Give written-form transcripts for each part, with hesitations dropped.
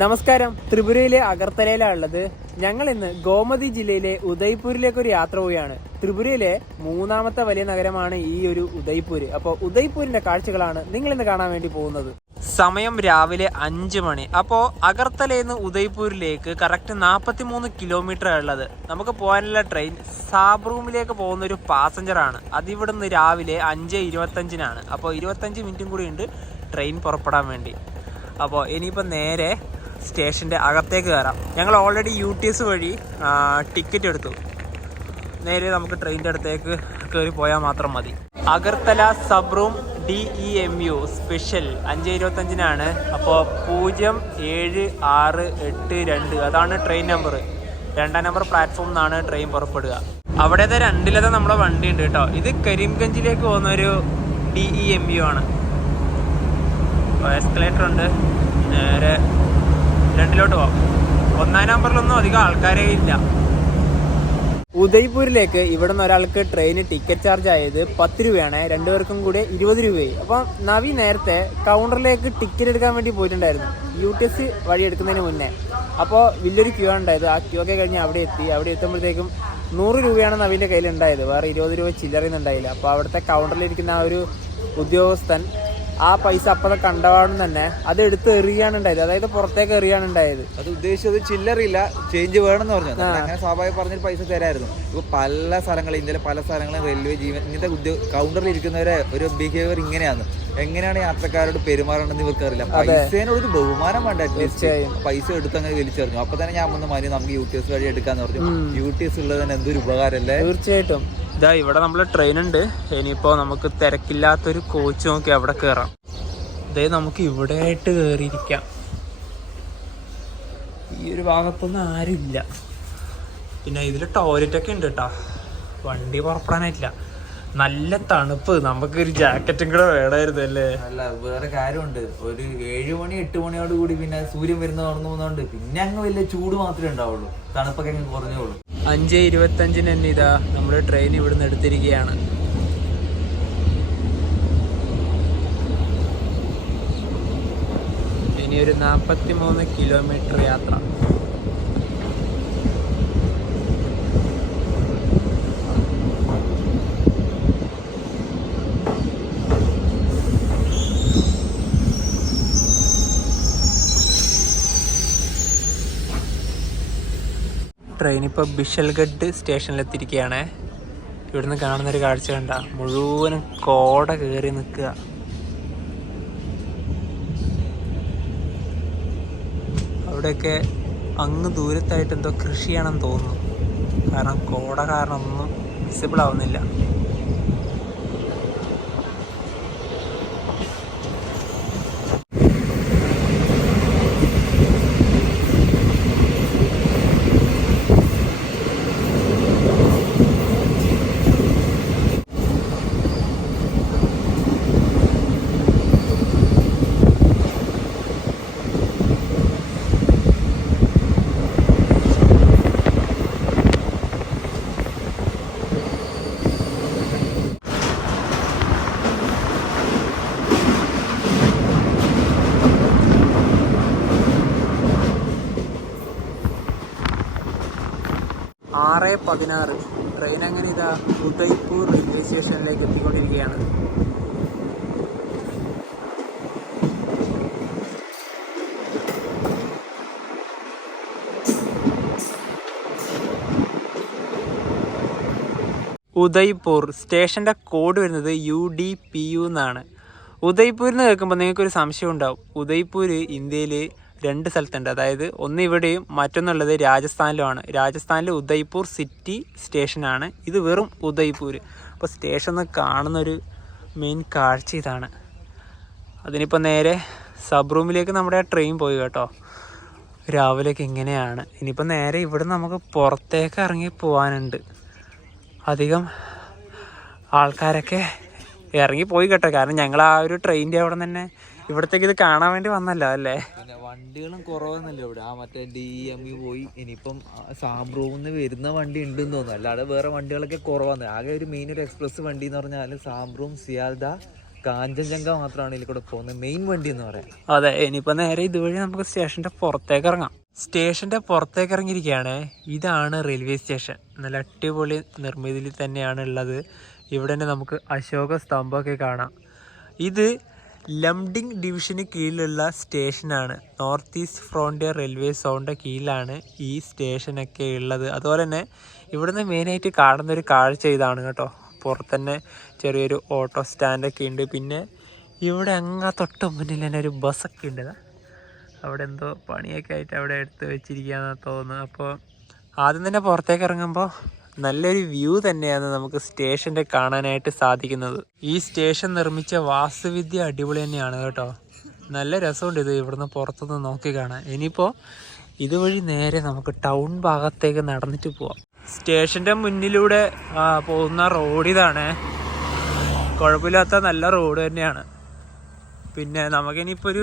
നമസ്കാരം. ത്രിപുരയിലെ അഗർത്തലയിലാണുള്ളത്. ഞങ്ങൾ ഇന്ന് ഗോമതി ജില്ലയിലെ ഉദയ്പൂരിലേക്ക് ഒരു യാത്ര പോവുകയാണ്. ത്രിപുരയിലെ മൂന്നാമത്തെ വലിയ നഗരമാണ് ഈ ഒരു ഉദയ്പൂര്. അപ്പോൾ ഉദയ്പൂരിന്റെ കാഴ്ചകളാണ് നിങ്ങൾ ഇന്ന് കാണാൻ വേണ്ടി പോകുന്നത്. സമയം രാവിലെ 5 മണി. അപ്പോൾ അഗർത്തലയിൽ നിന്ന് ഉദയ്പൂരിലേക്ക് കറക്റ്റ് 43 കിലോമീറ്റർ ഉള്ളത്. നമുക്ക് പോകാനുള്ള ട്രെയിൻ സാബ്രൂമിലേക്ക് പോകുന്ന ഒരു പാസഞ്ചറാണ്. അതിവിടുന്ന് രാവിലെ 5:25 അപ്പോൾ 25 മിനിറ്റും കൂടി ഉണ്ട് ട്രെയിൻ പുറപ്പെടാൻ വേണ്ടി. അപ്പോൾ ഇനിയിപ്പോൾ നേരെ സ്റ്റേഷൻ്റെ അകത്തേക്ക് കയറാം. ഞങ്ങൾ ഓൾറെഡി UTS വഴി ടിക്കറ്റ് എടുത്തു. നേരെ നമുക്ക് ട്രെയിനിൻ്റെ അടുത്തേക്ക് കയറി പോയാൽ മാത്രം മതി. അഗർത്തല സബ്രൂം DEMU സ്പെഷ്യൽ 5:25 അപ്പോൾ 078682 അതാണ് ട്രെയിൻ നമ്പർ. 2ാം നമ്പർ പ്ലാറ്റ്ഫോമിൽ നിന്നാണ് ട്രെയിൻ പുറപ്പെടുക. അവിടത്തെ 2-ലത്തെ നമ്മുടെ വണ്ടി ഉണ്ട് കേട്ടോ. ഇത് കരീംഗഞ്ചിലേക്ക് പോകുന്ന ഒരു DEMU ആണ്. എസ്കലേറ്റർ ഉണ്ട്. നേരെ 2-ലോട്ട് പോകാം. 1ാം നമ്പറിലൊന്നും അധികം ആൾക്കാരേ ഇല്ല. ഉദയ്പൂരിലേക്ക് ഇവിടെ നിന്ന് ഒരാൾക്ക് ട്രെയിന് ടിക്കറ്റ് ചാർജ് ആയത് 10 രൂപയാണ്. 2 പേർക്കും കൂടെ 20 രൂപയായി. അപ്പം നവി നേരത്തെ കൗണ്ടറിലേക്ക് ടിക്കറ്റ് എടുക്കാൻ വേണ്ടി പോയിട്ടുണ്ടായിരുന്നു, UTS വഴി എടുക്കുന്നതിന് മുന്നേ. അപ്പോൾ വലിയൊരു ക്യൂ ആണ് ഉണ്ടായത്. ആ ക്യൂ ഒക്കെ കഴിഞ്ഞ് അവിടെ എത്തുമ്പോഴത്തേക്കും 100 രൂപയാണ് നവീൻ്റെ കയ്യിലുണ്ടായത്. വേറെ 20 രൂപ ചില്ലറയുന്നുണ്ടായില്ല. അപ്പോൾ അവിടുത്തെ കൗണ്ടറിലിരിക്കുന്ന ആ ഒരു ഉദ്യോഗസ്ഥൻ ആ പൈസ അപ്പത്തെ കണ്ടപാടും തന്നെ അത് എടുത്ത് എറിയാണ് ഉണ്ടായത്. അതായത് പുറത്തേക്ക് എറിയാണ് ഉണ്ടായത്. അത് ഉദ്ദേശിച്ചത് ചില്ലറില്ല, ചേഞ്ച് വേണമെന്ന് പറഞ്ഞു. അങ്ങനെ സ്വാഭാവികം പറഞ്ഞൊരു പൈസ തരായിരുന്നു. ഇപ്പൊ പല സ്ഥലങ്ങളും, ഇന്ത്യയിലെ പല സ്ഥലങ്ങളും റെയിൽവേ ഇങ്ങനത്തെ കൗണ്ടറിൽ ഇരിക്കുന്നവരെ ഒരു ബിഹേവിയർ ഇങ്ങനെയാണ്. എങ്ങനെയാണ് യാത്രക്കാരോട് പെരുമാറണമെന്ന് ഇവർക്കറിയില്ല. പൈസേനോട് ഒരു ബഹുമാനം വേണ്ട. പൈസ എടുത്ത് അങ്ങനെ വലിച്ചെറിഞ്ഞു. അപ്പൊ തന്നെ ഞാൻ വന്ന് മതി നമുക്ക് UTS വഴി എടുക്കാന്ന് പറഞ്ഞു. UTS ഉള്ളത് തന്നെ എന്തൊരു ഉപകാരമല്ലേ. തീർച്ചയായിട്ടും. ഇതാ ഇവിടെ നമ്മൾ ട്രെയിൻ ഉണ്ട്. ഇനിയിപ്പോൾ നമുക്ക് തിരക്കില്ലാത്തൊരു കോച്ച് നോക്കി അവിടെ കയറാം. ഇതേ നമുക്ക് ഇവിടെ ആയിട്ട് കയറിയിരിക്കാം. ഈ ഒരു ഭാഗത്തൊന്നും ആരുമില്ല. പിന്നെ ഇതിൽ ടോയ്ലറ്റൊക്കെ ഉണ്ട് കേട്ടോ. വണ്ടി പുറപ്പെടാനായിട്ടില്ല. നല്ല തണുപ്പ്. നമുക്കൊരു ജാക്കറ്റും കൂടെ വേണമായിരുന്നു അല്ലേ. അല്ല, വേറെ കാര്യമുണ്ട്. ഒരു 7 മണി 8 മണിയോട് കൂടി പിന്നെ സൂര്യൻ വരുന്ന തുറന്നുകൊണ്ട് പിന്നെ അങ്ങ് വലിയ ചൂട് മാത്രമേ ഉണ്ടാവുള്ളൂ. തണുപ്പൊക്കെ അങ്ങ് കുറഞ്ഞോളൂ. 5:25 തന്നെ ഇതാ നമ്മുടെ ട്രെയിൻ ഇവിടുന്ന് എടുത്തിരിക്കുകയാണ്. ഇനിയൊരു 43 കിലോമീറ്റർ യാത്ര. ട്രെയിൻ ഇപ്പോൾ ബിഷൽഗഡ് സ്റ്റേഷനിലെത്തിയിരിക്കുകയാണ്. ഇവിടുന്ന് കാണുന്നൊരു കാഴ്ച കണ്ട മുഴുവനും കോട കയറി നിൽക്കുക. അവിടെയൊക്കെ അങ്ങ് ദൂരത്തായിട്ട് എന്തോ കൃഷിയാണെന്ന് തോന്നുന്നു. കാരണം കോട കാരണം ഒന്നും വിസിബിൾ ആവുന്നില്ല. ട്രെയിൻ അങ്ങനെ ഇതാ ഉദയ്പൂർ റെയിൽവേ സ്റ്റേഷനിലേക്ക് എത്തിക്കൊണ്ടിരിക്കുകയാണ്. ഉദയ്പൂർ സ്റ്റേഷൻ്റെ കോഡ് വരുന്നത് UDPU എന്നാണ്. ഉദയ്പൂരിൽ നിന്ന് കേൾക്കുമ്പോൾ നിങ്ങൾക്കൊരു സംശയം ഉണ്ടാവും. ഉദയ്പൂർ ഇന്ത്യയിൽ 2 സ്ഥലത്തുണ്ട്. അതായത് ഒന്ന് ഇവിടെയും മറ്റൊന്നുള്ളത് രാജസ്ഥാനിലുമാണ്. രാജസ്ഥാനിൽ ഉദയ്പൂർ സിറ്റി സ്റ്റേഷനാണ്. ഇത് വെറും ഉദയ്പൂർ. അപ്പോൾ സ്റ്റേഷനിൽ കാണുന്നൊരു മെയിൻ കാഴ്ച ഇതാണ്. അതിനിപ്പോൾ നേരെ സബ്രൂമിലേക്ക് നമ്മുടെ ട്രെയിൻ പോയി കേട്ടോ. രാവിലേക്ക് ഇങ്ങനെയാണ്. ഇനിയിപ്പോൾ നേരെ ഇവിടെ നമുക്ക് പുറത്തേക്ക് ഇറങ്ങി പോകാനുണ്ട്. അധികം ആൾക്കാരൊക്കെ ഇറങ്ങിപ്പോയി കേട്ടോ. കാരണം ഞങ്ങൾ ആ ഒരു ട്രെയിനിൻ്റെ അവിടെ തന്നെ ഇവിടത്തേക്ക് ഇത് കാണാൻ വേണ്ടി വന്നല്ലോ അല്ലേ. പിന്നെ വണ്ടികളും കുറവെന്നല്ലേ ഇവിടെ. ആ മറ്റേ DEMU പോയി. ഇനിയിപ്പം സാബ്രൂമിൽ വരുന്ന വണ്ടി ഉണ്ടെന്ന് തോന്നുന്നു. അല്ലാതെ വേറെ വണ്ടികളൊക്കെ കുറവാണ്. ആകെ ഒരു മെയിൻ ഒരു എക്സ്പ്രസ് വണ്ടി എന്ന് പറഞ്ഞാൽ സാബ്രൂം സിയാൽദ കാഞ്ചൻജംഗ മാത്രമാണ് ഇതിൽ കൂടെ പോകുന്നത് മെയിൻ വണ്ടി എന്ന് പറയാം. അതെ, ഇനിയിപ്പോൾ നേരെ ഇതുവഴി നമുക്ക് സ്റ്റേഷൻ്റെ പുറത്തേക്ക് ഇറങ്ങാം. സ്റ്റേഷൻ്റെ പുറത്തേക്ക് ഇറങ്ങിയിരിക്കുകയാണ്. ഇതാണ് റെയിൽവേ സ്റ്റേഷൻ. നല്ല അടിപൊളി നിർമ്മിതിയിൽ തന്നെയാണ് ഉള്ളത്. ഇവിടെ തന്നെ നമുക്ക് അശോക സ്തംഭമൊക്കെ കാണാം. ഇത് ലംഡിംഗ് ഡിവിഷന് കീഴിലുള്ള സ്റ്റേഷനാണ്. നോർത്ത് ഈസ്റ്റ് ഫ്രോണ്ടിയർ റെയിൽവേ സോണിൻ്റെ കീഴിലാണ് ഈ സ്റ്റേഷനൊക്കെ ഉള്ളത്. അതുപോലെ തന്നെ ഇവിടുന്ന് മെയിനായിട്ട് കാണുന്നൊരു കാഴ്ച ഇതാണ് കേട്ടോ. പുറത്തന്നെ ചെറിയൊരു ഓട്ടോ സ്റ്റാൻഡൊക്കെ ഉണ്ട്. പിന്നെ ഇവിടെ അങ്ങ് തൊട്ട് മുന്നിൽ തന്നെ ഒരു ബസ്സൊക്കെ ഉണ്ട്. അവിടെ എന്തോ പണിയൊക്കെ ആയിട്ട് അവിടെ എടുത്ത് വെച്ചിരിക്കുകയെന്നാണ് തോന്നുന്നത്. അപ്പോൾ ആദ്യം തന്നെ പുറത്തേക്ക് ഇറങ്ങുമ്പോൾ നല്ലൊരു വ്യൂ തന്നെയാണ് നമുക്ക് സ്റ്റേഷൻ്റെ കാണാനായിട്ട് സാധിക്കുന്നത്. ഈ സ്റ്റേഷൻ നിർമ്മിച്ച വാസ്തുവിദ്യ അടിപൊളി തന്നെയാണ് കേട്ടോ. നല്ല രസമുണ്ട് ഇത് ഇവിടുന്ന് പുറത്തുനിന്ന് നോക്കി കാണാൻ. ഇനിയിപ്പോൾ ഇതുവഴി നേരെ നമുക്ക് ടൗൺ ഭാഗത്തേക്ക് നടന്നിട്ട് പോവാം. സ്റ്റേഷൻ്റെ മുന്നിലൂടെ പോകുന്ന റോഡ് ഇതാണ്. കുഴപ്പമില്ലാത്ത നല്ല റോഡ് തന്നെയാണ്. പിന്നെ നമുക്കിനിയിപ്പോൾ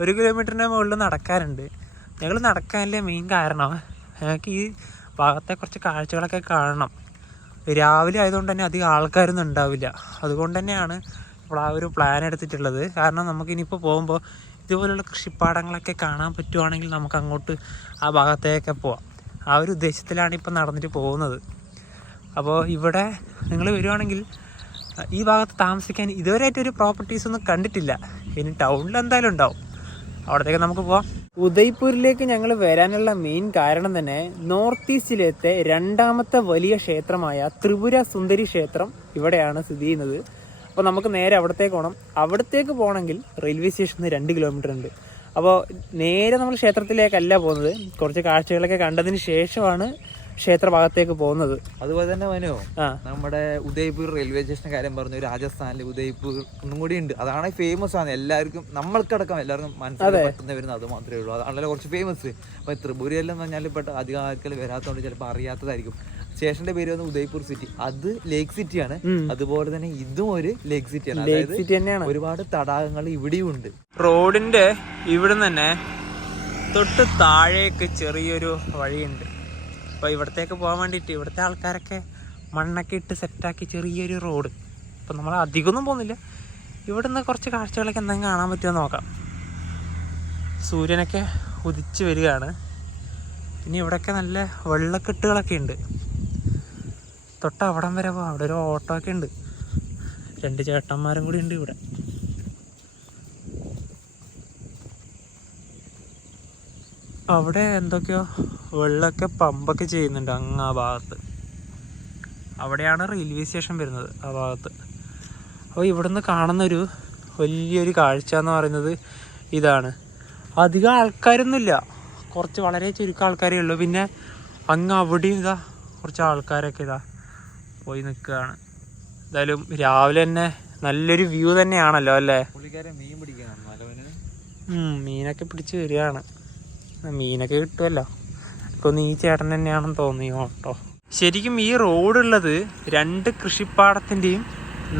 ഒരു കിലോമീറ്ററിൻ്റെ മുകളിൽ നടക്കാറുണ്ട്. ഞങ്ങൾ നടക്കാനല്ലേ മെയിൻ കാരണം. ഞങ്ങൾക്ക് ഈ ഭാഗത്തെ കുറച്ച് കാഴ്ചകളൊക്കെ കാണണം. രാവിലെ ആയതുകൊണ്ട് തന്നെ അധികം ആൾക്കാരൊന്നും ഉണ്ടാവില്ല. അതുകൊണ്ട് തന്നെയാണ് ഇപ്പോൾ ആ ഒരു പ്ലാൻ എടുത്തിട്ടുള്ളത്. കാരണം നമുക്കിനിയിപ്പോൾ പോകുമ്പോൾ ഇതുപോലുള്ള കൃഷിപ്പാടങ്ങളൊക്കെ കാണാൻ പറ്റുവാണെങ്കിൽ നമുക്ക് അങ്ങോട്ട് ആ ഭാഗത്തേക്കൊക്കെ പോവാം. ആ ഒരു ഉദ്ദേശത്തിലാണ് ഇപ്പം നടന്നിട്ട് പോകുന്നത്. അപ്പോൾ ഇവിടെ നിങ്ങൾ വരുവാണെങ്കിൽ ഈ ഭാഗത്ത് താമസിക്കാൻ ഇതുവരെയായിട്ടൊരു പ്രോപ്പർട്ടീസൊന്നും കണ്ടിട്ടില്ല. ഇനി ടൗണിൽ എന്തായാലും ഉണ്ടാവും. അവിടത്തേക്ക് നമുക്ക് പോവാം. ഉദയ്പൂരിലേക്ക് ഞങ്ങൾ വരാനുള്ള മെയിൻ കാരണം തന്നെ നോർത്ത് ഈസ്റ്റിലത്തെ രണ്ടാമത്തെ വലിയ ക്ഷേത്രമായ ത്രിപുര സുന്ദരി ക്ഷേത്രം ഇവിടെയാണ് സ്ഥിതി ചെയ്യുന്നത്. അപ്പോൾ നമുക്ക് നേരെ അവിടത്തേക്ക് പോകണം. അവിടത്തേക്ക് പോകണമെങ്കിൽ റെയിൽവേ സ്റ്റേഷനിൽ നിന്ന് 2 കിലോമീറ്റർ ഉണ്ട്. അപ്പോൾ നേരെ നമ്മൾ ക്ഷേത്രത്തിലേക്കല്ല പോകുന്നത്. കുറച്ച് കാഴ്ചകളൊക്കെ കണ്ടതിന് ശേഷമാണ് ക്ഷേത്ര ഭാഗത്തേക്ക് പോകുന്നത്. അതുപോലെ തന്നെ മനോ, നമ്മുടെ ഉദയ്പൂർ റെയിൽവേ സ്റ്റേഷന്റെ കാര്യം പറഞ്ഞു. രാജസ്ഥാനിൽ ഉദയ്പൂർ ഒന്നും കൂടി ഉണ്ട്. അതാണ് ഫേമസ് ആണ്. എല്ലാവർക്കും നമ്മൾക്കടക്കം എല്ലാവർക്കും മനസ്സിലാക്കി വരുന്നത് അത് മാത്രമേ ഉള്ളൂ. അതാണല്ലോ കുറച്ച് ഫേമസ്. അപ്പൊ ത്രിപുരയെല്ലാം പറഞ്ഞാൽ പെട്ട അധികം ആൾക്കാർ വരാത്തതുകൊണ്ട് ചിലപ്പോൾ അറിയാത്തതായിരിക്കും. സ്റ്റേഷന്റെ പേര് വന്ന് ഉദയ്പൂർ സിറ്റി. അത് ലേക്ക് സിറ്റിയാണ്. അതുപോലെ തന്നെ ഇതും ഒരു ലേക്ക് സിറ്റിയാണ്. അതായത് ഒരുപാട് തടാകങ്ങൾ ഇവിടെയും ഉണ്ട്. റോഡിന്റെ ഇവിടെ തന്നെ തൊട്ട് താഴേക്ക് ചെറിയൊരു വഴിയുണ്ട്. അപ്പോൾ ഇവിടത്തേക്ക് പോകാൻ വേണ്ടിയിട്ട് ഇവിടുത്തെ ആൾക്കാരൊക്കെ മണ്ണൊക്കെ ഇട്ട് സെറ്റാക്കി ചെറിയൊരു റോഡ്. അപ്പോൾ നമ്മൾ അധികമൊന്നും പോകുന്നില്ല. ഇവിടുന്ന് കുറച്ച് കാഴ്ചകളൊക്കെ എന്തെങ്കിലും കാണാൻ പറ്റുമോ നോക്കാം. സൂര്യനൊക്കെ ഉദിച്ച് വരികയാണ്. പിന്നെ ഇവിടെയൊക്കെ നല്ല വെള്ളക്കെട്ടുകളൊക്കെ ഉണ്ട്. തൊട്ട് അവിടം വരെ പോകാം. അവിടെ ഒരു ഓട്ടോ ഒക്കെ ഉണ്ട്. 2 ചേട്ടന്മാരും കൂടി ഉണ്ട് ഇവിടെ. അവിടെ എന്തൊക്കെയോ വെള്ളമൊക്കെ പമ്പൊക്കെ ചെയ്യുന്നുണ്ട് അങ്ങ് ആ ഭാഗത്ത്. അവിടെയാണ് റെയിൽവേ സ്റ്റേഷൻ വരുന്നത്, ആ ഭാഗത്ത്. അപ്പോൾ ഇവിടുന്ന് കാണുന്നൊരു വലിയൊരു കാഴ്ച എന്ന് പറയുന്നത് ഇതാണ്. അധികം ആൾക്കാരൊന്നുമില്ല. കുറച്ച് വളരെ ചുരുക്കം ആൾക്കാരേ ഉള്ളൂ. പിന്നെ അങ്ങ് അവിടെയും ഇതാ കുറച്ച് ആൾക്കാരൊക്കെ ഇതാ പോയി നിൽക്കുകയാണ്. എന്തായാലും രാവിലെ തന്നെ നല്ലൊരു വ്യൂ തന്നെയാണല്ലോ അല്ലേ. മീൻ പിടിക്കാനാണ് മീനൊക്കെ പിടിച്ച് വരികയാണ്. മീനൊക്കെ കിട്ടുമല്ലോ. ഇപ്പോൾ ഈ ചേട്ടൻ തന്നെയാണെന്ന് തോന്നി ഓട്ടോ. ശരിക്കും ഈ റോഡുള്ളത് 2 കൃഷിപ്പാടത്തിൻ്റെയും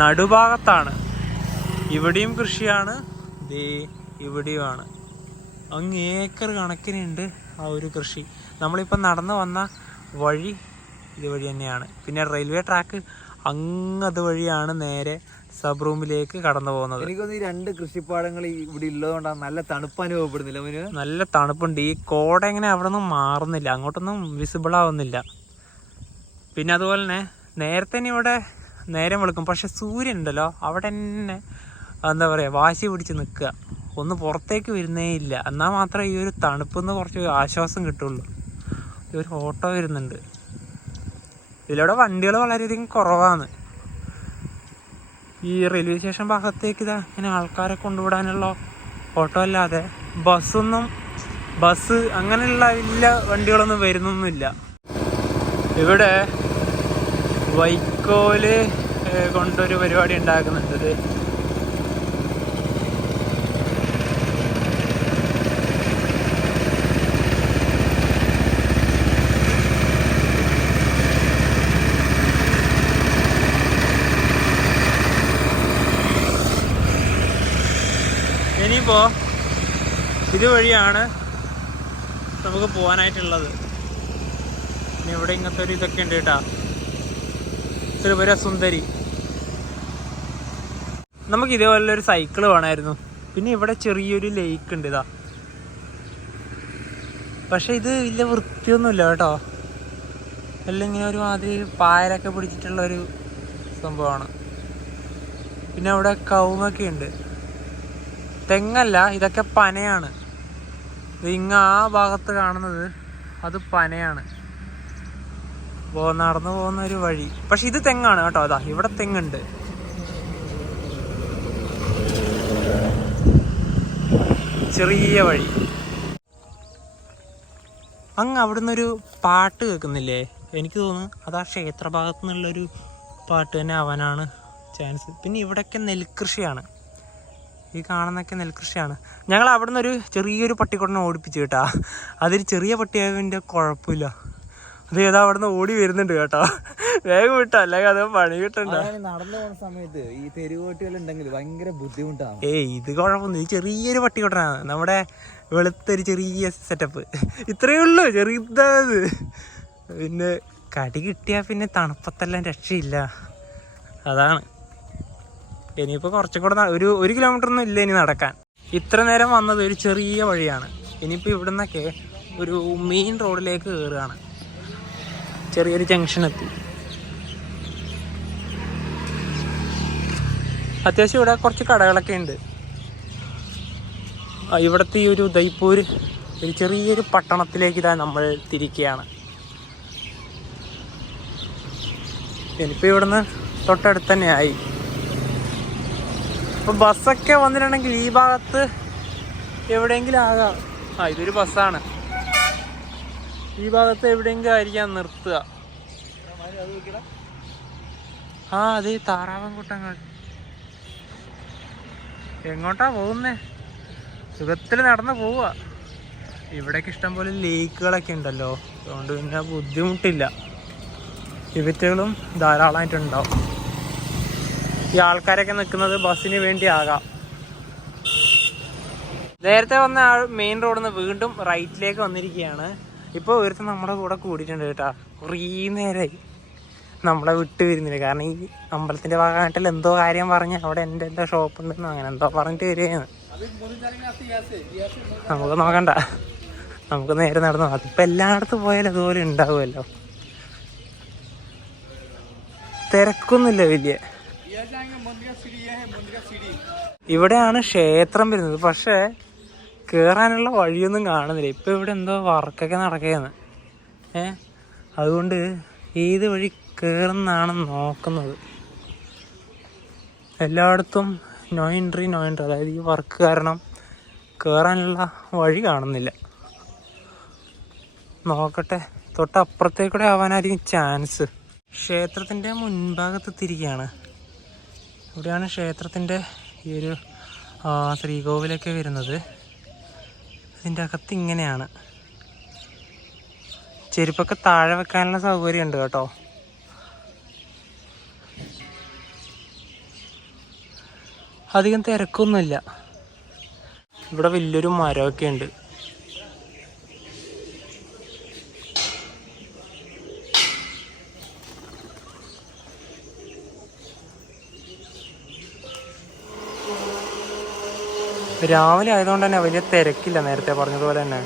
നടുഭാഗത്താണ്. ഇവിടെയും കൃഷിയാണ്, ഇവിടെയുമാണ്. അങ്ങ് ഏക്കർ കണക്കിനുണ്ട് ആ ഒരു കൃഷി. നമ്മളിപ്പോൾ നടന്നു വന്ന വഴി ഇതുവഴി തന്നെയാണ്. പിന്നെ റെയിൽവേ ട്രാക്ക് അങ്ങ് അതുവഴിയാണ് നേരെ സബ് റൂമിലേക്ക് കടന്നു പോകുന്നത്. എനിക്കൊന്ന് ഈ 2 കൃഷിപ്പാടങ്ങൾ ഇവിടെ ഉള്ളതുകൊണ്ടാണ് നല്ല തണുപ്പ് അനുഭവപ്പെടുന്നില്ല. നല്ല തണുപ്പുണ്ട്. ഈ കോട എങ്ങനെ അവിടെ നിന്നും മാറുന്നില്ല, അങ്ങോട്ടൊന്നും വിസിബിൾ ആവുന്നില്ല. പിന്നെ അതുപോലെ തന്നെ നേരത്തെ തന്നെ ഇവിടെ നേരം വെളുക്കും. പക്ഷെ സൂര്യൻ ഉണ്ടല്ലോ അവിടെ തന്നെ എന്താ പറയുക വാശി പിടിച്ച് നിൽക്കുക. ഒന്ന് പുറത്തേക്ക് വരുന്നേ ഇല്ല. എന്നാൽ മാത്രമേ ഈ ഒരു തണുപ്പിന്ന് കുറച്ച് ആശ്വാസം കിട്ടുള്ളൂ. ഈ ഒരു ഓട്ടോ വരുന്നുണ്ട്. ഇതിലൂടെ വണ്ടികൾ വളരെയധികം കുറവാണ്. ഈ റെയിൽവേ സ്റ്റേഷൻ ഭാഗത്തേക്ക് ഇതാ ഇങ്ങനെ ആൾക്കാരെ കൊണ്ടുവിടാനുള്ള ഓട്ടോ അല്ലാതെ ബസ് അങ്ങനെയുള്ള വലിയ വണ്ടികളൊന്നും വരുന്നൊന്നുമില്ല. ഇവിടെ വൈക്കോല് കൊണ്ടൊരു പരിപാടി ഉണ്ടാക്കുന്നുണ്ട്. ഇനിയിപ്പോൾ ഇതുവഴിയാണ് നമുക്ക് പോകാനായിട്ടുള്ളത്. ഇനി ഇവിടെ ഇങ്ങനത്തെ ഒരു ഇതൊക്കെ ഉണ്ട് കേട്ടോ, ത്രിപുര സുന്ദരി. നമുക്ക് ഇതേപോലെ ഒരു സൈക്കിൾ വേണമായിരുന്നു. പിന്നെ ഇവിടെ ചെറിയൊരു ലേക്ക് ഉണ്ട് ഇതാ. പക്ഷെ ഇത് വലിയ വൃത്തിയൊന്നുമില്ല കേട്ടോ. എല്ലാം ഇങ്ങനെ ഒരു മാതിരി പായലൊക്കെ പിടിച്ചിട്ടുള്ളൊരു സംഭവമാണ്. പിന്നെ അവിടെ കവുങ്ങൊക്കെ ഉണ്ട്. തെങ്ങല്ല, ഇതൊക്കെ പനയാണ്. ഇങ്ങ ആ ഭാഗത്ത് കാണുന്നത് അത് പനയാണ്. നടന്നു പോകുന്ന ഒരു വഴി. പക്ഷെ ഇത് തെങ്ങാണ് കേട്ടോ. അതാ ഇവിടെ തെങ്ങുണ്ട്. ചെറിയ വഴി. അങ്ങ് അവിടുന്ന് ഒരു പാട്ട് കേൾക്കുന്നില്ലേ? എനിക്ക് തോന്നുന്നു അത് ആ ക്ഷേത്ര ഭാഗത്തു നിന്നുള്ളൊരു പാട്ട് തന്നെ ആവാനാണ് ചാൻസ്. പിന്നെ ഇവിടെയൊക്കെ നെൽകൃഷിയാണ്. ഈ കാണുന്നൊക്കെ നെൽകൃഷിയാണ്. ഞങ്ങൾ അവിടുന്ന് ഒരു ചെറിയൊരു പട്ടിക്കുട്ടനെ ഓടിപ്പിച്ചു കേട്ടാ. അതൊരു ചെറിയ പട്ടിയായതിൻ്റെ കുഴപ്പമില്ല. അത് ഏതാ അവിടുന്ന് ഓടി വരുന്നുണ്ട് കേട്ടോ. വേഗം വിട്ടോ, അല്ലെങ്കിൽ അത് പണി കിട്ടണ്ട. നടന്നു പോകുന്ന സമയത്ത് ഈ തെരുവോട്ടികൾ ഉണ്ടെങ്കിൽ ഭയങ്കര ബുദ്ധിമുട്ടാണ്. ഇത് കുഴപ്പമൊന്നും. ഈ ചെറിയൊരു പട്ടിക്കുട്ടനാണ്. നമ്മുടെ വെളുത്തൊരു ചെറിയ സെറ്റപ്പ്. ഇത്രയേ ഉള്ളൂ, ചെറിയതായത്. പിന്നെ കടി കിട്ടിയാൽ പിന്നെ തണുപ്പത്തെല്ലാം രക്ഷയില്ല. അതാണ്. ഇനിയിപ്പോൾ കുറച്ചും കൂടെ ഒരു കിലോമീറ്ററൊന്നും ഇല്ല ഇനി നടക്കാൻ. ഇത്ര നേരം വന്നത് ഒരു ചെറിയ വഴിയാണ്. ഇനിയിപ്പോൾ ഇവിടെ നിന്നൊക്കെ ഒരു മെയിൻ റോഡിലേക്ക് കയറുകയാണ്. ചെറിയൊരു ജംഗ്ഷൻ എത്തി. അത്യാവശ്യം ഇവിടെ കുറച്ച് കടകളൊക്കെ ഉണ്ട്. ഇവിടുത്തെ ഈ ഒരു ഉദയ്പൂർ ഒരു ചെറിയൊരു പട്ടണത്തിലേക്ക് ഇതാ നമ്മൾ തിരിക്കുകയാണ്. ഇനിയിപ്പോൾ ഇവിടുന്ന് തൊട്ടടുത്ത് തന്നെ ആയി. അപ്പോൾ ബസ്സൊക്കെ വന്നിട്ടുണ്ടെങ്കിൽ ഈ ഭാഗത്ത് എവിടെയെങ്കിലും ആകാം. ഇതൊരു ബസ്സാണ്. ഈ ഭാഗത്ത് എവിടെയെങ്കിലും ആയിരിക്കാം നിർത്തുക. അതെ താറാവൻകൂട്ടങ്ങൾ. എങ്ങോട്ടാ പോകുന്നേ? സുഖത്തിൽ നടന്ന് പോവുക. ഇവിടേക്ക് ഇഷ്ടംപോലെ ലേക്കുകളൊക്കെ ഉണ്ടല്ലോ. അതുകൊണ്ട് പിന്നെ ബുദ്ധിമുട്ടില്ല. ടിക്കറ്റുകളും ധാരാളമായിട്ടുണ്ടാവും. ഈ ആൾക്കാരൊക്കെ നിൽക്കുന്നത് ബസ്സിന് വേണ്ടി ആകാം. നേരത്തെ വന്ന മെയിൻ റോഡിൽ നിന്ന് വീണ്ടും റൈറ്റിലേക്ക് വന്നിരിക്കുകയാണ്. ഇപ്പോൾ ഒരുത്തം നമ്മുടെ കൂടെ കൂടിയിട്ടുണ്ട് കേട്ടോ. കുറേ നേരമായി നമ്മളെ വിട്ട് വരുന്നില്ല. കാരണം ഈ അമ്പലത്തിൻ്റെ ഭാഗമായിട്ടിൽ എന്തോ കാര്യം പറഞ്ഞ് അവിടെ എൻ്റെ ഷോപ്പ് ഉണ്ടെന്നോ അങ്ങനെ എന്തോ പറഞ്ഞിട്ട് വരികയാണ്. നമുക്ക് നോക്കണ്ട, നമുക്ക് നേരെ നടന്നു. അതിപ്പോൾ എല്ലായിടത്തും പോയാലും അതുപോലെ ഉണ്ടാവുമല്ലോ. തിരക്കൊന്നുമില്ല വലിയ. ഇവിടെയാണ് ക്ഷേത്രം വരുന്നത്. പക്ഷേ കയറാനുള്ള വഴിയൊന്നും കാണുന്നില്ല. ഇപ്പം ഇവിടെ എന്തോ വർക്കൊക്കെ നടക്കുകയാണ്. അതുകൊണ്ട് ഏത് വഴി കയറുന്നാണ് നോക്കുന്നത്. എല്ലായിടത്തും നോ എൻട്രി. അതായത് ഈ വർക്ക് കാരണം കയറാനുള്ള വഴി കാണുന്നില്ല. നോക്കട്ടെ, തൊട്ടപ്പുറത്തേക്കൂടെ ആവാനായിരിക്കും ചാൻസ്. ക്ഷേത്രത്തിൻ്റെ മുൻഭാഗത്ത് തിരികെയാണ്. ഇവിടെയാണ് ക്ഷേത്രത്തിൻ്റെ ഈ ഒരു ശ്രീകോവിലൊക്കെ വരുന്നത്. ഇതിൻ്റെ അകത്ത് ഇങ്ങനെയാണ്. ചെരുപ്പൊക്കെ താഴെ വെക്കാനുള്ള സൗകര്യം ഉണ്ട് കേട്ടോ. അധികം തിരക്കൊന്നുമില്ല. ഇവിടെ വലിയൊരു മരമൊക്കെ ഉണ്ട്. രാവിലെ ആയതുകൊണ്ട് തന്നെ വലിയ തിരക്കില്ല. നേരത്തെ പറഞ്ഞതുപോലെ തന്നെ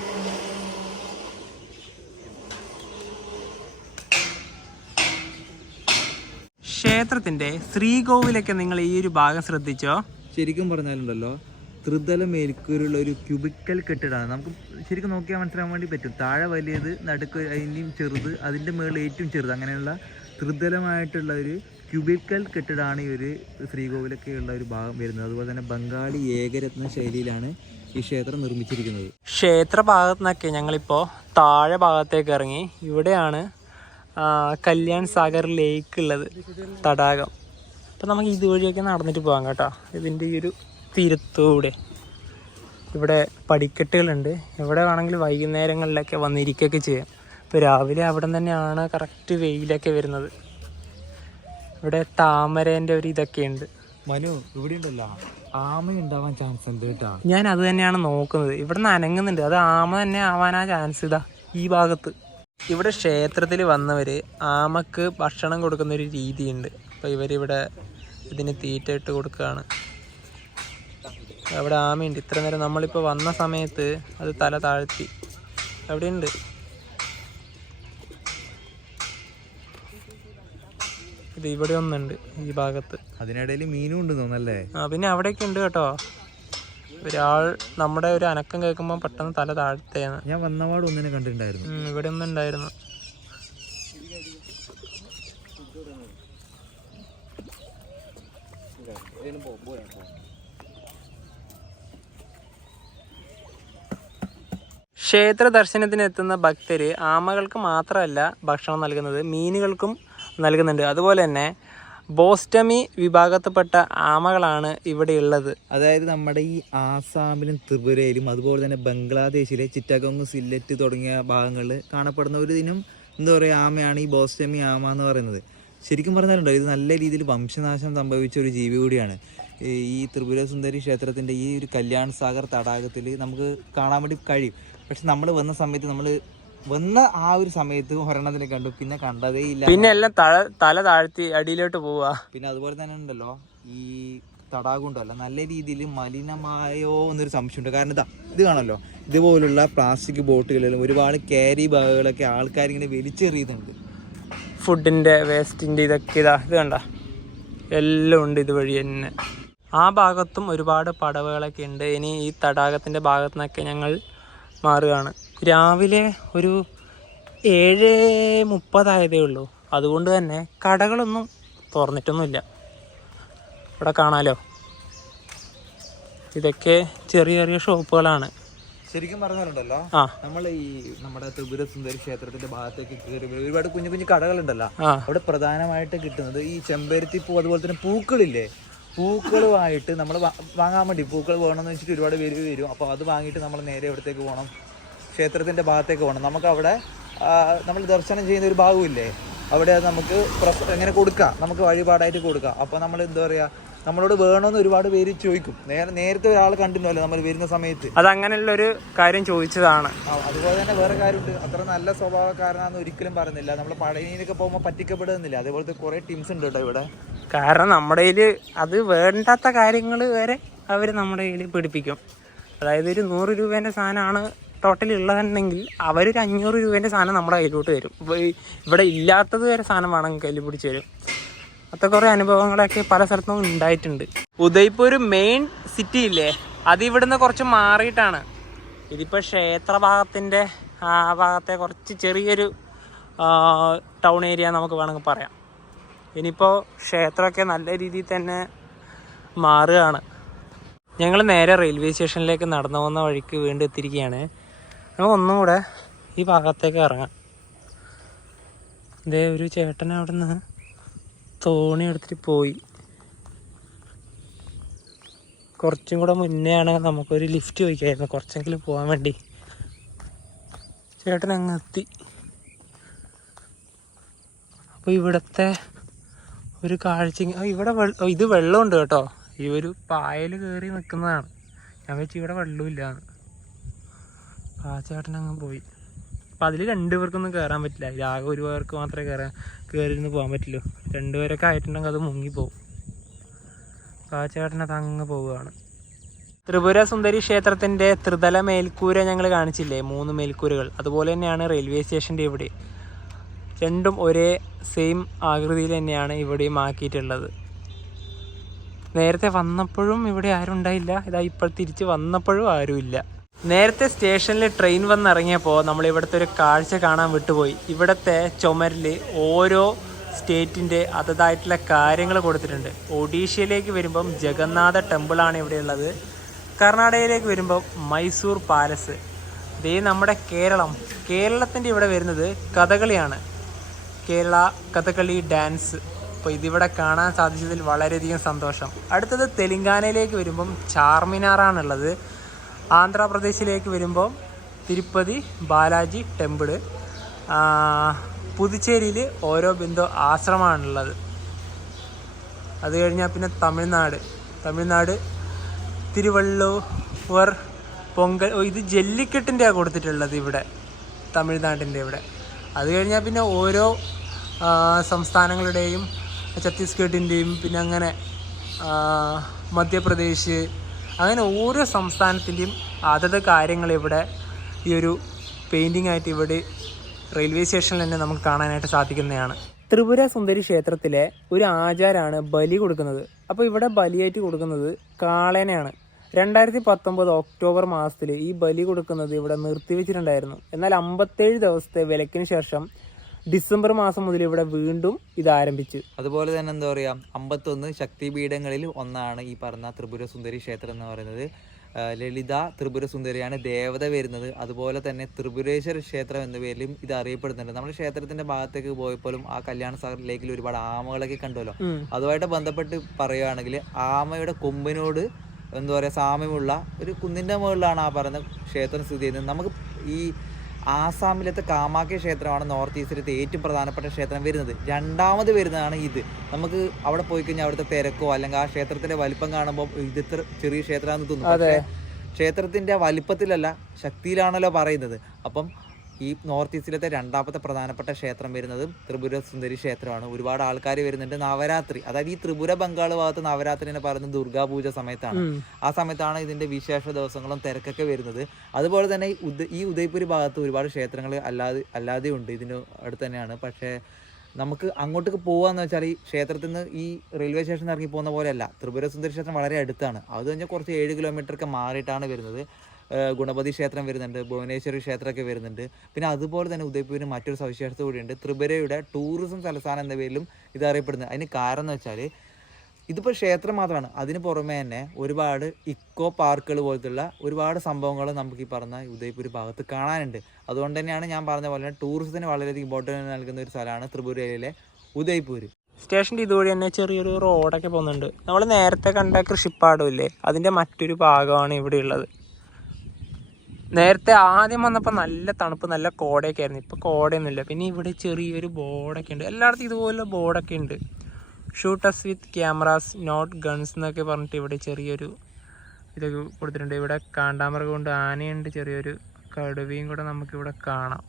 ക്ഷേത്രത്തിന്റെ ശ്രീകോവിലൊക്കെ നിങ്ങൾ ഈ ഒരു ഭാഗം ശ്രദ്ധിച്ചോ? ശരിക്കും പറഞ്ഞാലുണ്ടല്ലോ, ത്രിതല മേൽക്കൂരുള്ള ഒരു ക്യൂബിക്കൽ കെട്ടിടമാണ്. നമുക്ക് ശരിക്കും നോക്കിയാൽ മനസ്സിലാക്കാൻ വേണ്ടി പറ്റും. താഴെ വലിയത്, നടുക്ക് അതിൻ്റെയും ചെറുത്, അതിൻ്റെ മുകളിൽ ഏറ്റവും ചെറുത്, അങ്ങനെയുള്ള ത്രിതലമായിട്ടുള്ള ഒരു ക്യൂബിക്കൽ കെട്ടിടമാണ് ഈ ഒരു ശ്രീകോവിലൊക്കെ ഉള്ള ഒരു ഭാഗം വരുന്നത്. അതുപോലെ തന്നെ ബംഗാളി ഏകരത്ന ശൈലിയിലാണ് ഈ ക്ഷേത്രം നിർമ്മിച്ചിരിക്കുന്നത്. ക്ഷേത്ര ഭാഗത്തു നിന്നൊക്കെ ഞങ്ങളിപ്പോൾ താഴെ ഭാഗത്തേക്ക് ഇറങ്ങി. ഇവിടെയാണ് കല്യാൺ സാഗർ ലേക്ക് ഉള്ളത്, തടാകം. അപ്പം നമുക്ക് ഇതുവഴിയൊക്കെ നടന്നിട്ട് പോകാം കേട്ടോ. ഇതിൻ്റെ ഈ ഒരു തീരത്തൂടെ ഇവിടെ പടിക്കെട്ടുകളുണ്ട്. ഇവിടെ വേണമെങ്കിൽ വൈകുന്നേരങ്ങളിലൊക്കെ വന്നിരിക്കുകയൊക്കെ ചെയ്യാം. ഇപ്പോൾ രാവിലെ അവിടെ തന്നെയാണ് കറക്റ്റ് വെയിലൊക്കെ വരുന്നത്. ഇവിടെ താമരേൻ്റെ ഒരു ഇതൊക്കെ ഉണ്ട്. മനു, ഇവിടെ ഉണ്ടല്ലോ ആമ ഉണ്ടാവാൻ ചാൻസ് ഉണ്ട് കേട്ടോ. ഞാൻ അത് തന്നെയാണ് നോക്കുന്നത്. ഇവിടെ നിന്ന് അനങ്ങുന്നുണ്ട്. അത് ആമ തന്നെ ആവാനാ ചാൻസ്. ഇതാ ഈ ഭാഗത്ത്. ഇവിടെ ക്ഷേത്രത്തിൽ വന്നവർ ആമക്ക് ഭക്ഷണം കൊടുക്കുന്നൊരു രീതിയുണ്ട്. അപ്പോൾ ഇവരിവിടെ ഇതിന് തീറ്റ ഇട്ട് കൊടുക്കുകയാണ്. അവിടെ ആമയുണ്ട്. ഇത്ര നേരം നമ്മളിപ്പോൾ വന്ന സമയത്ത് അത് തല താഴ്ത്തി. അവിടെയുണ്ട്. ഇത് ഇവിടെ ഒന്നുണ്ട് ഈ ഭാഗത്ത്. അതിനിടയിൽ മീനും ഉണ്ട് തോന്നല്ലേ? പിന്നെ അവിടെയൊക്കെ ഉണ്ട് കേട്ടോ. ഒരാൾ നമ്മുടെ ഒരു അനക്കം കേൾക്കുമ്പോൾ പെട്ടെന്ന് തല താഴ്ത്തേന്ന്. ഞാൻ വന്നപാട് ഒന്നിനെ കണ്ടിട്ടുണ്ടായിരുന്നു. ഇവിടെ ഒന്നുണ്ടായിരുന്നു. ക്ഷേത്ര ദർശനത്തിന് എത്തുന്ന ഭക്തര് ആമകൾക്ക് മാത്രമല്ല ഭക്ഷണം നൽകുന്നത്, മീനുകൾക്കും നൽകുന്നുണ്ട്. അതുപോലെ തന്നെ ബോസ്റ്റമി വിഭാഗത്തിൽപ്പെട്ട ആമകളാണ് ഇവിടെ ഉള്ളത്. അതായത് നമ്മുടെ ഈ ആസാമിലും ത്രിപുരയിലും അതുപോലെ തന്നെ ബംഗ്ലാദേശിലെ ചിറ്റഗോങ്, സില്ലറ്റ് തുടങ്ങിയ ഭാഗങ്ങളിൽ കാണപ്പെടുന്ന ഒരു ഇനം എന്താ പറയുക ആമയാണ് ഈ ബോസ്റ്റമി ആമ എന്ന് പറയുന്നത്. ശരിക്കും പറഞ്ഞാലുണ്ടോ ഇത് നല്ല രീതിയിൽ വംശനാശം സംഭവിച്ച ഒരു ജീവി കൂടിയാണ്. ഈ ത്രിപുര സുന്ദരി ക്ഷേത്രത്തിൻ്റെ ഈ ഒരു കല്യാൺ സാഗർ തടാകത്തിൽ നമുക്ക് കാണാൻ വേണ്ടി കഴിയും. പക്ഷെ നമ്മൾ വന്ന സമയത്ത് വന്ന ആ ഒരു സമയത്ത് ഒരെണ്ണത്തിനെ കണ്ടു, പിന്നെ കണ്ടതേ ഇല്ല. പിന്നെ എല്ലാം തല താഴ്ത്തി അടിയിലോട്ട് പോവാ. പിന്നെ അതുപോലെ തന്നെ ഉണ്ടല്ലോ ഈ തടാകം ഉണ്ടല്ലോ നല്ല രീതിയിൽ മലിനമായോ എന്നൊരു സംശയമുണ്ട്. കാരണം ഇത് കാണല്ലോ, ഇതുപോലുള്ള പ്ലാസ്റ്റിക് ബോട്ടുകളിലും ഒരുപാട് ക്യാരി ബാഗുകളൊക്കെ ആൾക്കാരിങ്ങനെ വലിച്ചെറിയുന്നുണ്ട്. ഫുഡിൻ്റെ വേസ്റ്റിൻ്റെ ഇതൊക്കെ ഇത് കണ്ട എല്ലാം ഉണ്ട് ഇതുവഴി തന്നെ. ആ ഭാഗത്തും ഒരുപാട് പടവുകളൊക്കെ ഉണ്ട്. ഇനി ഈ തടാകത്തിൻ്റെ ഭാഗത്തു നിന്നൊക്കെ ഞങ്ങൾ മാറുകയാണ്. രാവിലെ ഒരു 7:30 ഉള്ളൂ. അതുകൊണ്ട് തന്നെ കടകളൊന്നും തുറന്നിട്ടൊന്നുമില്ല. ഇവിടെ കാണാലോ, ഇതൊക്കെ ചെറിയ ചെറിയ ഷോപ്പുകളാണ്. ശരിക്കും പറഞ്ഞാലുണ്ടല്ലോ നമ്മൾ ഈ നമ്മുടെ ത്രിപുര സുന്ദരി ക്ഷേത്രത്തിന്റെ ഭാഗത്തേക്ക് കയറി ഒരുപാട് കുഞ്ഞു കുഞ്ഞു കടകളുണ്ടല്ലോ. അവിടെ പ്രധാനമായിട്ട് കിട്ടുന്നത് ഈ ചെമ്പരത്തി പൂ, അതുപോലെ തന്നെ പൂക്കളില്ലേ, പൂക്കളുമായിട്ട് നമ്മൾ വാങ്ങാൻ വേണ്ടി പൂക്കൾ വേണമെന്ന് വെച്ചിട്ട് ഒരുപാട് പേര് വരും. അപ്പോൾ അത് വാങ്ങിയിട്ട് നമ്മൾ നേരെ എവിടത്തേക്ക് പോകണം, ക്ഷേത്രത്തിൻ്റെ ഭാഗത്തേക്ക് പോകണം. നമുക്കവിടെ നമ്മൾ ദർശനം ചെയ്യുന്ന ഒരു ഭാഗമില്ലേ, അവിടെ അത് നമുക്ക് എങ്ങനെ കൊടുക്കാം, നമുക്ക് വഴിപാടായിട്ട് കൊടുക്കാം. അപ്പോൾ നമ്മൾ എന്താ പറയുക, നമ്മളോട് വേണമെന്ന് ഒരുപാട് പേര് ചോദിക്കും. നേരത്തെ ഒരാൾ കണ്ടിട്ടുണ്ടല്ലോ നമ്മൾ വരുന്ന സമയത്ത്, അതങ്ങനെയുള്ളൊരു കാര്യം ചോദിച്ചതാണ്. അതുപോലെ തന്നെ വേറെ കാര്യമുണ്ട്, അത്ര നല്ല സ്വഭാവക്കാരനാണെന്ന് ഒരിക്കലും പറയുന്നില്ല. നമ്മൾ പഴനിയിലൊക്കെ പോകുമ്പോൾ പറ്റിക്കപ്പെടുന്നില്ല. അതേപോലത്തെ കുറേ ടീംസ് ഉണ്ട് കേട്ടോ ഇവിടെ. കാരണം നമ്മുടെ കയ്യിൽ അത് വേണ്ടാത്ത കാര്യങ്ങൾ വരെ അവർ നമ്മുടെ കയ്യിൽ പിടിപ്പിക്കും. അതായത് ഒരു 100 രൂപേൻ്റെ സാധനമാണ് ടോട്ടൽ ഉള്ളതെന്നുണ്ടെങ്കിൽ അവരൊരു 500 രൂപേൻ്റെ സാധനം നമ്മുടെ കയ്യിലോട്ട് വരും. ഇവിടെ ഇല്ലാത്തത് വരെ സാധനം വേണമെങ്കിൽ കയ്യിൽ പിടിച്ച് വരും. അത്ര കുറേ അനുഭവങ്ങളൊക്കെ പല സ്ഥലത്തും ഉണ്ടായിട്ടുണ്ട്. ഉദയ്പൂർ മെയിൻ സിറ്റി ഇല്ലേ, അത് ഇവിടുന്ന് കുറച്ച് മാറിയിട്ടാണ്. ഇതിപ്പോൾ ക്ഷേത്ര ഭാഗത്തിൻ്റെ ആ ഭാഗത്തെ കുറച്ച് ചെറിയൊരു ടൗൺ ഏരിയ നമുക്ക് വേണമെങ്കിൽ പറയാം. ഇനിയിപ്പോൾ ക്ഷേത്രമൊക്കെ നല്ല രീതിയിൽ തന്നെ മാറുകയാണ്. ഞങ്ങൾ നേരെ റെയിൽവേ സ്റ്റേഷനിലേക്ക് നടന്നു പോകുന്ന വഴിക്ക് വീണ്ടും എത്തിയിരിക്കുകയാണ്. നമുക്ക് ഒന്നും കൂടെ ഈ ഭാഗത്തേക്ക് ഇറങ്ങാം. ഇതേ ഒരു ചേട്ടൻ അവിടെ നിന്ന് തോണി എടുത്തിട്ട് പോയി. കുറച്ചും കൂടെ മുന്നേ ആണെങ്കിൽ നമുക്കൊരു ലിഫ്റ്റ് ചോദിക്കായിരുന്നു കുറച്ചെങ്കിലും പോകാൻ വേണ്ടി. ചേട്ടൻ അങ്ങ് എത്തി. അപ്പോൾ ഇവിടുത്തെ ഒരു കാഴ്ച ഇവിടെ ഇത് വെള്ളമുണ്ട് കേട്ടോ. ഈ ഒരു പായൽ കയറി നിൽക്കുന്നതാണ്. ഞാൻ വെച്ച് ഇവിടെ വെള്ളമില്ലാന്ന്. ആ ചേട്ടൻ അങ്ങ് പോയി. അപ്പം അതിൽ 2 പേർക്കൊന്നും കയറാൻ പറ്റില്ല. ആകെ 1 പേർക്ക് മാത്രമേ കയറിയിരുന്ന് പോകാൻ പറ്റുള്ളൂ. 2 പേരൊക്കെ ആയിട്ടുണ്ടെങ്കിൽ അത് മുങ്ങിപ്പോവും. ആ ചേട്ടനത് അങ്ങ് പോവുകയാണ്. ത്രിപുര സുന്ദരി ക്ഷേത്രത്തിൻ്റെ ത്രിതല മേൽക്കൂര ഞങ്ങൾ കാണിച്ചില്ലേ, 3 മേൽക്കൂരകൾ. അതുപോലെ തന്നെയാണ് റെയിൽവേ സ്റ്റേഷൻ്റെ ഇവിടെ. രണ്ടും ഒരേ സെയിം ആകൃതിയിൽ തന്നെയാണ് ഇവിടെയും ആക്കിയിട്ടുള്ളത്. നേരത്തെ വന്നപ്പോഴും ഇവിടെ ആരും ഉണ്ടായില്ല. ഇതാ ഇപ്പോൾ തിരിച്ച് വന്നപ്പോഴും ആരുമില്ല. നേരത്തെ സ്റ്റേഷനിൽ ട്രെയിൻ വന്നിറങ്ങിയപ്പോൾ നമ്മൾ ഇവിടുത്തെ ഒരു കാഴ്ച കാണാൻ വിട്ടുപോയി. ഇവിടുത്തെ ചുമരിൽ ഓരോ സ്റ്റേറ്റിൻ്റെ അതതായിട്ടുള്ള കാര്യങ്ങൾ കൊടുത്തിട്ടുണ്ട്. ഒഡീഷയിലേക്ക് വരുമ്പം ജഗന്നാഥ ടെമ്പിളാണ് ഇവിടെയുള്ളത്. കർണാടകയിലേക്ക് വരുമ്പം മൈസൂർ പാലസ്. ഇതേ നമ്മുടെ കേരളത്തിൻ്റെ ഇവിടെ വരുന്നത് കഥകളിയാണ്, കേരള കഥകളി ഡാൻസ്. അപ്പോൾ ഇതിവിടെ കാണാൻ സാധിച്ചതിൽ വളരെയധികം സന്തോഷം. അടുത്തത് തെലങ്കാനയിലേക്ക് വരുമ്പം ചാർമിനാറാണുള്ളത്. ആന്ധ്രാപ്രദേശിലേക്ക് വരുമ്പം തിരുപ്പതി ബാലാജി ടെമ്പിള്. പുതുച്ചേരിയിൽ ഓരോ ബിന്ദു ആശ്രമമാണുള്ളത്. അത് കഴിഞ്ഞാൽ പിന്നെ തമിഴ്നാട് തിരുവള്ളൂർ പൊങ്കൽ. ഇത് ജല്ലിക്കെട്ടിൻ്റെയാണ് കൊടുത്തിട്ടുള്ളത് ഇവിടെ, തമിഴ്നാട്ടിൻ്റെ ഇവിടെ. അത് കഴിഞ്ഞാൽ പിന്നെ ഓരോ സംസ്ഥാനങ്ങളുടെയും ഛത്തീസ്ഗഡിൻ്റെയും പിന്നെ അങ്ങനെ മധ്യപ്രദേശ്, അങ്ങനെ ഓരോ സംസ്ഥാനത്തിൻ്റെയും അതത് കാര്യങ്ങൾ ഇവിടെ ഈ ഒരു പെയിൻറ്റിംഗ് ആയിട്ട് ഇവിടെ റെയിൽവേ സ്റ്റേഷനിൽ തന്നെ നമുക്ക് കാണാനായിട്ട് സാധിക്കുന്നതാണ്. ത്രിപുര സുന്ദരി ക്ഷേത്രത്തിലെ ഒരു ആചാരമാണ് ബലി കൊടുക്കുന്നത്. അപ്പോൾ ഇവിടെ ബലിയായിട്ട് കൊടുക്കുന്നത് കാളേനെയാണ്. 2019 ഒക്ടോബർ മാസത്തിൽ ഈ ബലി കൊടുക്കുന്നത് ഇവിടെ നിർത്തിവെച്ചിട്ടുണ്ടായിരുന്നു. എന്നാൽ 57 ദിവസത്തെ വിലക്കിന് ശേഷം ഡിസംബർ മാസം മുതൽ ഇവിടെ വീണ്ടും ഇത് ആരംഭിച്ചു. അതുപോലെ തന്നെ എന്താ പറയുക, 51 ശക്തിപീഠങ്ങളിൽ ഒന്നാണ് ഈ പറഞ്ഞ ത്രിപുര സുന്ദരി ക്ഷേത്രം എന്ന് പറയുന്നത്. ലളിത ത്രിപുര സുന്ദരിയാണ് ദേവത വരുന്നത്. അതുപോലെ തന്നെ ത്രിപുരേശ്വര ക്ഷേത്രം എന്ന പേരിലും ഇത് അറിയപ്പെടുന്നുണ്ട്. നമ്മൾ ക്ഷേത്രത്തിന്റെ ഭാഗത്തേക്ക് പോയപ്പോഴും ആ കല്യാണ സാഗർ ലേക്കിൽ ഒരുപാട് ആമകളൊക്കെ കണ്ടുവല്ലോ. അതുമായിട്ട് ബന്ധപ്പെട്ട് പറയുകയാണെങ്കിൽ ആമയുടെ കൊമ്പിനോട് എന്താ പറയുക സാമ്യമുള്ള ഒരു കുന്നിൻ്റെ മുകളിലാണ് ആ പറയുന്ന ക്ഷേത്രം സ്ഥിതി ചെയ്യുന്നത്. നമുക്ക് ഈ ആസാമിലത്തെ കാമാഖ്യ ക്ഷേത്രമാണ് നോർത്ത് ഈസ്റ്റിലത്തെ ഏറ്റവും പ്രധാനപ്പെട്ട ക്ഷേത്രം വരുന്നത്. രണ്ടാമത് വരുന്നതാണ് ഇത്. നമുക്ക് അവിടെ പോയി കഴിഞ്ഞാൽ അവിടുത്തെ തിരക്കോ അല്ലെങ്കിൽ ആ ക്ഷേത്രത്തിന്റെ വലിപ്പം കാണുമ്പോൾ ഇത് ഇത്ര ചെറിയ ക്ഷേത്രമാണെന്ന് തോന്നും. പക്ഷേ ക്ഷേത്രത്തിന്റെ വലിപ്പത്തിലല്ല, ശക്തിയിലാണല്ലോ പറയുന്നത്. അപ്പം ഈ നോർത്ത് ഈസ്റ്റിലത്തെ രണ്ടാമത്തെ പ്രധാനപ്പെട്ട ക്ഷേത്രം വരുന്നത് ത്രിപുര സുന്ദരി ക്ഷേത്രമാണ്. ഒരുപാട് ആൾക്കാർ വരുന്നുണ്ട്. നവരാത്രി, അതായത് ഈ ത്രിപുര ബംഗാൾ ഭാഗത്ത് നവരാത്രി എന്ന് പറയുന്നത് ദുർഗാപൂജ സമയത്താണ്. ആ സമയത്താണ് ഇതിന്റെ വിശേഷ ദിവസങ്ങളും തിരക്കൊക്കെ വരുന്നത്. അതുപോലെ തന്നെ ഈ ഉദയ്പൂർ ഭാഗത്ത് ഒരുപാട് ക്ഷേത്രങ്ങൾ അല്ലാതെ ഉണ്ട്, ഇതിന് അടുത്ത് തന്നെയാണ്. പക്ഷേ നമുക്ക് അങ്ങോട്ടേക്ക് പോകാന്ന് വെച്ചാൽ ഈ ക്ഷേത്രത്തിൽ നിന്ന് ഈ റെയിൽവേ സ്റ്റേഷനിൽ ഇറങ്ങി പോകുന്ന പോലെയല്ല. ത്രിപുര സുന്ദരി ക്ഷേത്രം വളരെ അടുത്താണ്. അത് കഴിഞ്ഞാൽ കുറച്ച് 7 കിലോമീറ്ററൊക്കെ മാറിയിട്ടാണ് വരുന്നത്. ഗുണപതി ക്ഷേത്രം വരുന്നുണ്ട്, ഭുവനേശ്വരി ക്ഷേത്രമൊക്കെ വരുന്നുണ്ട്. പിന്നെ അതുപോലെ തന്നെ ഉദയ്പൂരിന് മറ്റൊരു സവിശേഷത കൂടിയുണ്ട്. ത്രിപുരയുടെ ടൂറിസം തലസ്ഥാനം എന്ന പേരിലും ഇത് അറിയപ്പെടുന്നത്. അതിന് കാരണം എന്ന് വെച്ചാൽ ഇതിപ്പോൾ ക്ഷേത്രം മാത്രമാണ്, അതിന് പുറമെ തന്നെ ഒരുപാട് ഇക്കോ പാർക്കുകൾ പോലത്തുള്ള ഒരുപാട് സംഭവങ്ങൾ നമുക്ക് ഈ പറഞ്ഞ ഉദയ്പൂർ ഭാഗത്ത് കാണാനുണ്ട്. അതുകൊണ്ട് തന്നെയാണ് ഞാൻ പറഞ്ഞ പോലെ ടൂറിസത്തിന് വളരെയധികം ഇമ്പോർട്ടൻസ് നൽകുന്ന ഒരു സ്ഥലമാണ് ത്രിപുരയിലെ ഉദയ്പൂർ. സ്റ്റേഷൻ്റെ ഇതുവഴി തന്നെ ചെറിയൊരു റോഡൊക്കെ പോകുന്നുണ്ട്. നമ്മൾ നേരത്തെ കണ്ട കൃഷിപ്പാടമില്ലേ, അതിൻ്റെ മറ്റൊരു ഭാഗമാണ് ഇവിടെ ഉള്ളത്. നേരത്തെ ആദ്യം വന്നപ്പോൾ നല്ല തണുപ്പ്, നല്ല കോടയൊക്കെ ആയിരുന്നു. ഇപ്പോൾ കോടയൊന്നുമില്ല. പിന്നെ ഇവിടെ ചെറിയൊരു ബോർഡൊക്കെ ഉണ്ട്. എല്ലായിടത്തും ഇതുപോലെ ബോർഡൊക്കെ ഉണ്ട്. ഷൂട്ടസ് വിത്ത് ക്യാമറാസ് നോട്ട് ഗൺസ് എന്നൊക്കെ പറഞ്ഞിട്ട് ഇവിടെ ചെറിയൊരു ഇതൊക്കെ കൊടുത്തിട്ടുണ്ട്. ഇവിടെ കാണ്ടാമൃഗം കൊണ്ട് ആനയുണ്ട്, ചെറിയൊരു കടുവയും കൂടെ നമുക്കിവിടെ കാണാം.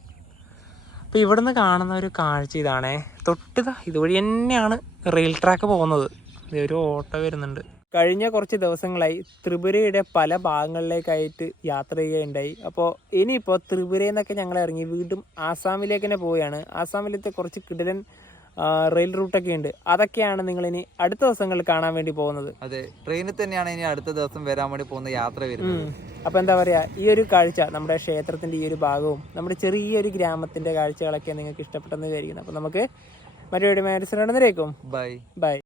അപ്പോൾ ഇവിടെ നിന്ന് കാണുന്ന ഒരു കാഴ്ച ഇതാണേ. തൊട്ടിതാ ഇതുവഴി തന്നെയാണ് റെയിൽ ട്രാക്ക് പോകുന്നത്. ഒരു ഓട്ടോ വരുന്നുണ്ട്. കഴിഞ്ഞ കുറച്ച് ദിവസങ്ങളായി ത്രിപുരയുടെ പല ഭാഗങ്ങളിലേക്കായിട്ട് യാത്ര ചെയ്യുകയുണ്ടായി. അപ്പോൾ ഇനിയിപ്പോൾ ത്രിപുരയിൽ നിന്നൊക്കെ ഞങ്ങൾ ഇറങ്ങി വീണ്ടും ആസാമിലേക്ക് തന്നെ പോവുകയാണ്. ആസാമിലത്തെ കുറച്ച് കിടിലൻ റെയിൽ റൂട്ടൊക്കെ ഉണ്ട്. അതൊക്കെയാണ് നിങ്ങൾ ഇനി അടുത്ത ദിവസങ്ങളിൽ കാണാൻ വേണ്ടി പോകുന്നത്. അതെ, ട്രെയിനിൽ തന്നെയാണ് ഇനി അടുത്ത ദിവസം വരാൻ വേണ്ടി പോകുന്ന യാത്ര വരുന്നത്. അപ്പോൾ എന്താ പറയുക, ഈ ഒരു കാഴ്ച നമ്മുടെ ക്ഷേത്രത്തിൻ്റെ ഈ ഒരു ഭാഗവും നമ്മുടെ ചെറിയൊരു ഗ്രാമത്തിൻ്റെ കാഴ്ചകളൊക്കെ നിങ്ങൾക്ക് ഇഷ്ടപ്പെട്ടെന്ന് വിചാരിക്കുന്നു. അപ്പോൾ നമുക്ക് മറ്റൊരു മനസ്സിലാകുന്നതിലേക്കും ബൈ.